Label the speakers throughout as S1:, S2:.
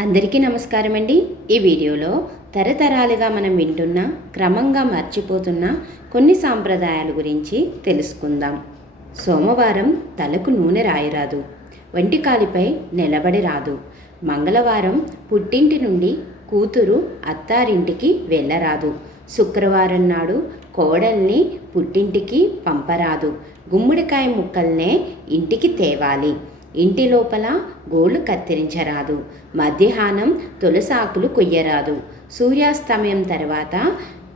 S1: అందరికీ నమస్కారం అండి ఈ వీడియోలో తరతరాలుగా మనం వింటున్న క్రమంగా మర్చిపోతున్న కొన్ని సాంప్రదాయాల గురించి తెలుసుకుందాం. సోమవారం తలకు నూనె రాయరాదు. వంటికాలిపై నిలబడి రాదు. మంగళవారం పుట్టింటి నుండి కూతురు అత్తారింటికి వెళ్ళరాదు. శుక్రవారం నాడు కోడల్ని పుట్టింటికి పంపరాదు. గుమ్మడికాయ ముక్కల్నే ఇంటికి తేవాలి. ఇంటి లోపల గోళ్ళు కత్తిరించరాదు మధ్యాహ్నం తులసాకులు కొయ్యరాదు సూర్యాస్తమయం తర్వాత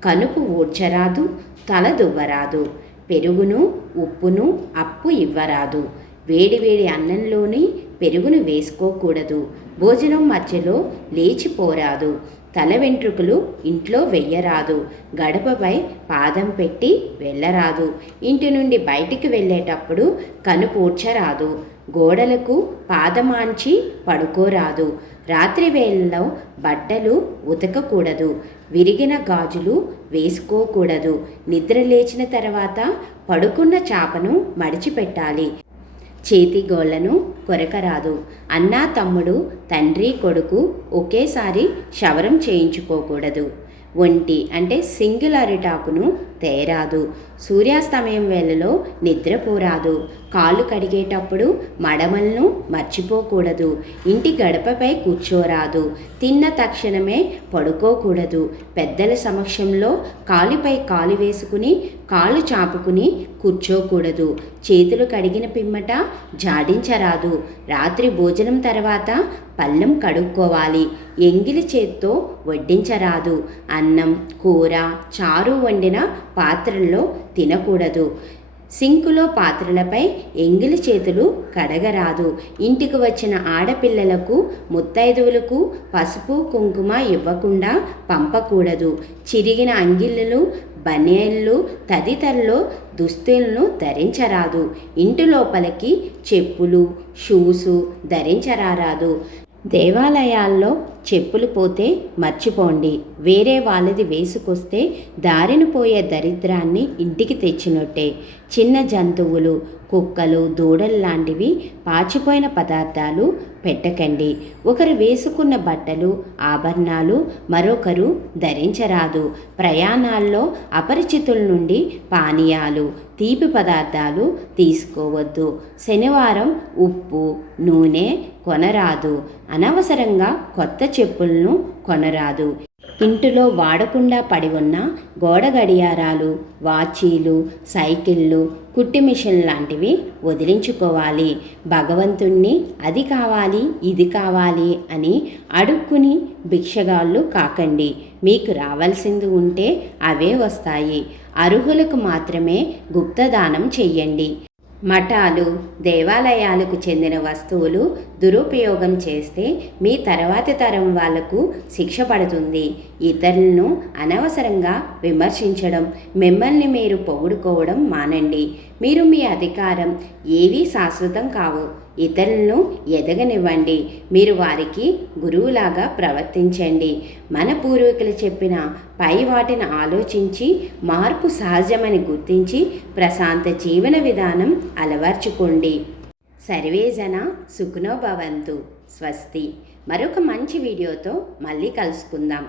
S1: కనుపు ఊడ్చరాదు తల దువ్వరాదు పెరుగును ఉప్పును అప్పు ఇవ్వరాదు వేడివేడి అన్నంలోని పెరుగును వేసుకోకూడదు భోజనం మధ్యలో లేచిపోరాదు తల వెంట్రుకలు ఇంట్లో వెయ్యరాదు గడపపై పాదం పెట్టి వెళ్ళరాదు ఇంటి నుండి బయటికి వెళ్ళేటప్పుడు కనుపూడ్చరాదు గోడలకు పాదమాంచి పడుకోరాదు. రాత్రి వేళల్లో బట్టలు ఉతకకూడదు. విరిగిన గాజులు వేసుకోకూడదు. నిద్ర లేచిన తర్వాత పడుకున్న చాపను మడిచిపెట్టాలి. చేతి గోళ్ళను కొరకరాదు. అన్నా తమ్ముడు తండ్రి కొడుకు ఒకేసారి శవరం చేయించుకోకూడదు. ఒంటి అంటే సింగిల్ అరిటాకును తేరాదు. సూర్యాస్తమయం వేళలో నిద్రపోరాదు. కాళ్ళు కడిగేటప్పుడు మడమలను మర్చిపోకూడదు. ఇంటి గడపపై కూర్చోరాదు. తిన్న తక్షణమే పడుకోకూడదు. పెద్దల సమక్షంలో కాలుపై కాలు వేసుకుని కాళ్ళు చాపుకుని కూర్చోకూడదు. చేతులు కడిగిన పిమ్మట జాడించరాదు. రాత్రి భోజనం తర్వాత పళ్ళెం కడుక్కోవాలి. ఎంగిలి చేత్తో వడ్డించరాదు. అన్నం కూర చారు వండిన పాత్రల్లో తినకూడదు. సింకులో పాత్రలపై ఎంగిలి చేతులు కడగరాదు. ఇంటికి వచ్చిన ఆడపిల్లలకు ముత్తైదువులకు పసుపు కుంకుమ ఇవ్వకుండా పంపకూడదు. చిరిగిన అంగిళ్ళు బనియన్లు తదితరులు దుస్తులను ధరించరాదు. ఇంటి లోపలికి చెప్పులు షూసు ధరించరారాదు. దేవాలయాల్లో చెప్పులు పోతే మర్చిపోండి. వేరే వాళ్ళది వేసుకొస్తే దారిన పోయే దరిద్రాన్ని ఇంటికి తెచ్చినట్టే. చిన్న జంతువులు కుక్కలు దూడలు లాంటివి పాచిపోయిన పదార్థాలు పెట్టకండి. ఒకరు వేసుకున్న బట్టలు ఆభరణాలు మరొకరు ధరించరాదు. ప్రయాణాల్లో అపరిచితుల నుండి పానీయాలు తీపి పదార్థాలు తీసుకోవద్దు. శనివారం ఉప్పు నూనె కొనరాదు. అనవసరంగా కొత్త చెప్పులను కొనరాదు. ఇంటిలో వాడకుండా పడి ఉన్న గోడ గడియారాలు వాచీలు సైకిళ్ళు కుట్టి మిషన్ లాంటివి వదిలించుకోవాలి. భగవంతుణ్ణి అది కావాలి ఇది కావాలి అని అడుక్కుని భిక్షగాళ్ళు కాకండి. మీకు రావాల్సింది ఉంటే అవే వస్తాయి. అర్హులకు మాత్రమే గుప్తదానం చెయ్యండి. మఠాలు దేవాలయాలకు చెందిన వస్తువులు దురుపయోగం చేస్తే మీ తర్వాతి తరం వాళ్ళకు శిక్ష పడుతుంది. ఇతరులను అనవసరంగా విమర్శించడం మిమ్మల్ని మీరు పొగుడుకోవడం మానండి. మీరు మీ అధికారం ఏవీ శాశ్వతం కావు. ఇతరులను ఎదగనివ్వండి. మీరు వారికి గురువులాగా ప్రవర్తించండి. మన పూర్వీకులు చెప్పిన పై వాటిని ఆలోచించి మార్పు సహజమని గుర్తించి ప్రశాంత జీవన విధానం అలవర్చుకోండి. సర్వేజన సుఖనో భవంతు. స్వస్తి. మరొక మంచి వీడియోతో మళ్ళీ కలుసుకుందాం.